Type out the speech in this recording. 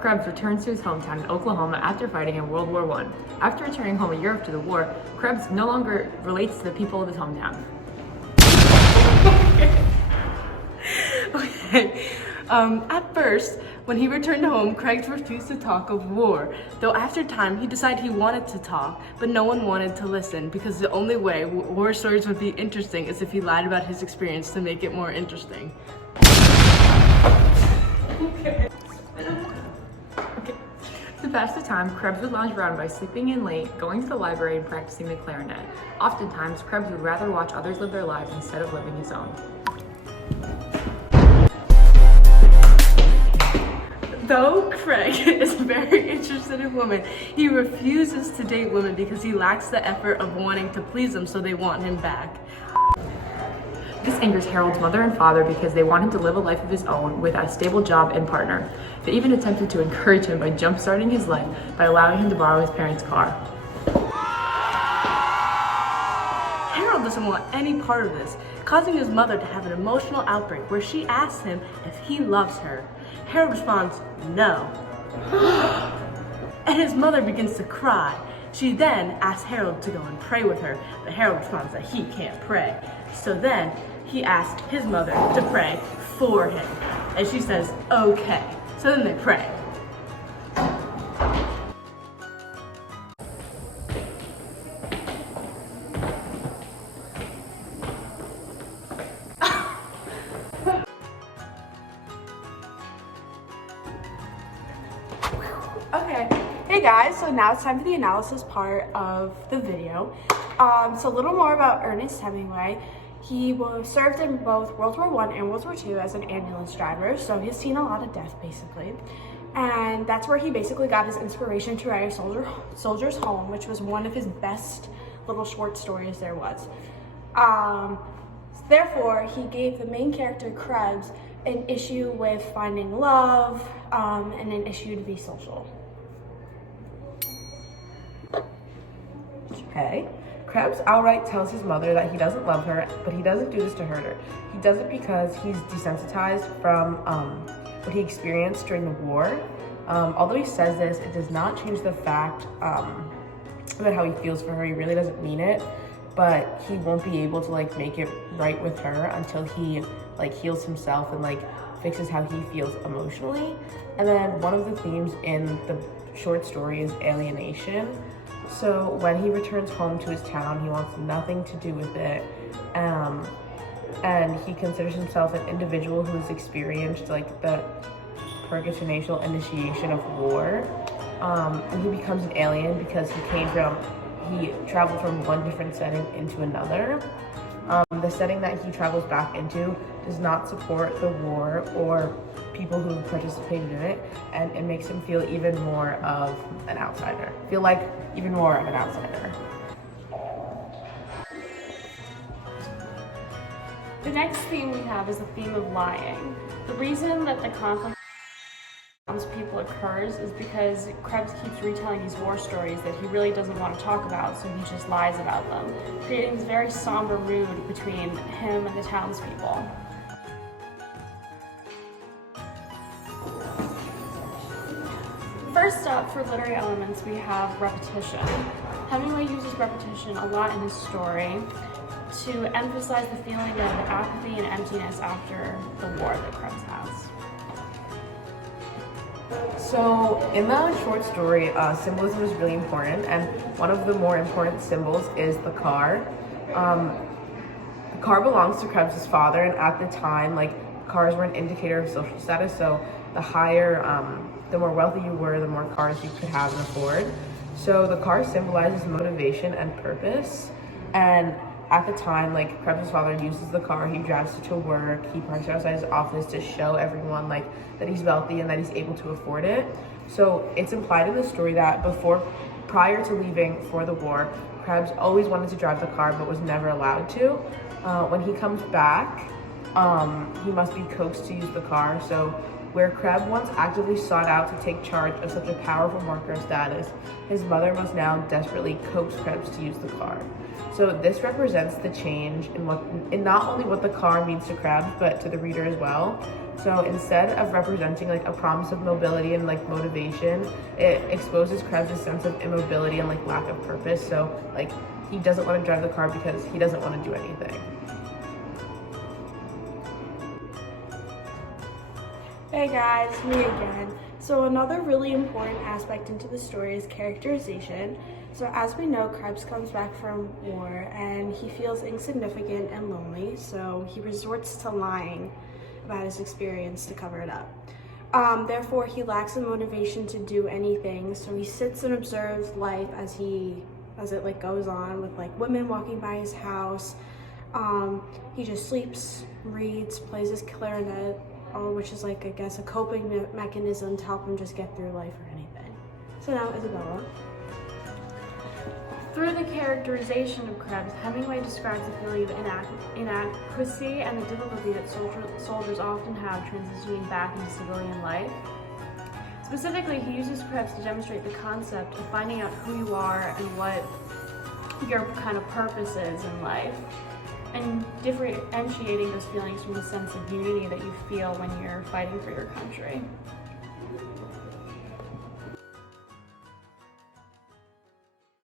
Krebs returns to his hometown in Oklahoma after fighting in World War I. After returning home a year after the war, Krebs no longer relates to the people of his hometown. Okay. At first, when he returned home, Craig refused to talk of war, though after time he decided he wanted to talk, but no one wanted to listen because the only way war stories would be interesting is if he lied about his experience to make it more interesting. Okay. To pass the time, Krebs would lounge around by sleeping in late, going to the library, and practicing the clarinet. Oftentimes, Krebs would rather watch others live their lives instead of living his own. Though Craig is very interested in women, he refuses to date women because he lacks the effort of wanting to please them, so they want him back. This angers Harold's mother and father because they want him to live a life of his own with a stable job and partner. They even attempted to encourage him by jump-starting his life by allowing him to borrow his parents' car. Harold doesn't want any part of this, causing his mother to have an emotional outbreak where she asks him if he loves her. Harold responds, no. And his mother begins to cry. She then asks Harold to go and pray with her, but Harold responds that he can't pray. So then he asked his mother to pray for him, and she says, okay. So then they pray. Okay, hey guys, so now it's time for the analysis part of the video. So a little more about Ernest Hemingway. He was served in both World War I and World War II as an ambulance driver, so he's seen a lot of death basically. And that's where he basically got his inspiration to write Soldier's Home, which was one of his best little short stories there was. Therefore, he gave the main character, Krebs, an issue with finding love and an issue to be social. Okay. Krebs outright tells his mother that he doesn't love her, but he doesn't do this to hurt her. He does it because he's desensitized from what he experienced during the war. Although he says this, it does not change the fact about how he feels for her. He really doesn't mean it, but he won't be able to make it right with her until he heals himself and fixes how he feels emotionally. And then one of the themes in the short story is alienation. So when he returns home to his town, he wants nothing to do with it. And he considers himself an individual who's experienced the purgational initiation of war. And he becomes an alien because he traveled from one different setting into another. The setting that he travels back into does not support the war or people who participated in it, and it makes him feel even more of an outsider. Even more of an outsider. The next theme we have is the theme of lying. The reason that the conflict people occurs is because Krebs keeps retelling these war stories that he really doesn't want to talk about, so he just lies about them, creating this very somber mood between him and the townspeople. First up, for literary elements, we have repetition. Hemingway uses repetition a lot in his story to emphasize the feeling of apathy and emptiness after the war that Krebs has. So in the short story, symbolism is really important, and one of the more important symbols is the car. The car belongs to Krebs' father, and at the time, cars were an indicator of social status, so the more wealthy you were, the more cars you could have and afford. So the car symbolizes motivation and purpose, and at the time, Krebs' father uses the car, he drives it to work, he parks outside his office to show everyone, that he's wealthy and that he's able to afford it. So it's implied in the story that prior to leaving for the war, Krebs always wanted to drive the car but was never allowed to. When he comes back, he must be coaxed to use the car, so Where Krebs once actively sought out to take charge of such a powerful marker of status, his mother must now desperately coax Krebs to use the car. So this represents the change in not only what the car means to Krebs, but to the reader as well. So instead of representing like a promise of mobility and like motivation, it exposes Krebs' sense of immobility and like lack of purpose. So like he doesn't want to drive the car because he doesn't want to do anything. Hey guys, me again. So another really important aspect into the story is characterization. So as we know, Krebs comes back from war and he feels insignificant and lonely, so he resorts to lying about his experience to cover it up. Therefore, he lacks the motivation to do anything, so he sits and observes life as it like goes on with like women walking by his house. He just sleeps, reads, plays his clarinet, which is like, I guess, a coping mechanism to help him just get through life or anything. So now, Isabella. Through the characterization of Krebs, Hemingway describes the feeling of inadequacy and the difficulty that soldiers often have transitioning back into civilian life. Specifically, he uses Krebs to demonstrate the concept of finding out who you are and what your kind of purpose is in life, and differentiating those feelings from the sense of unity that you feel when you're fighting for your country.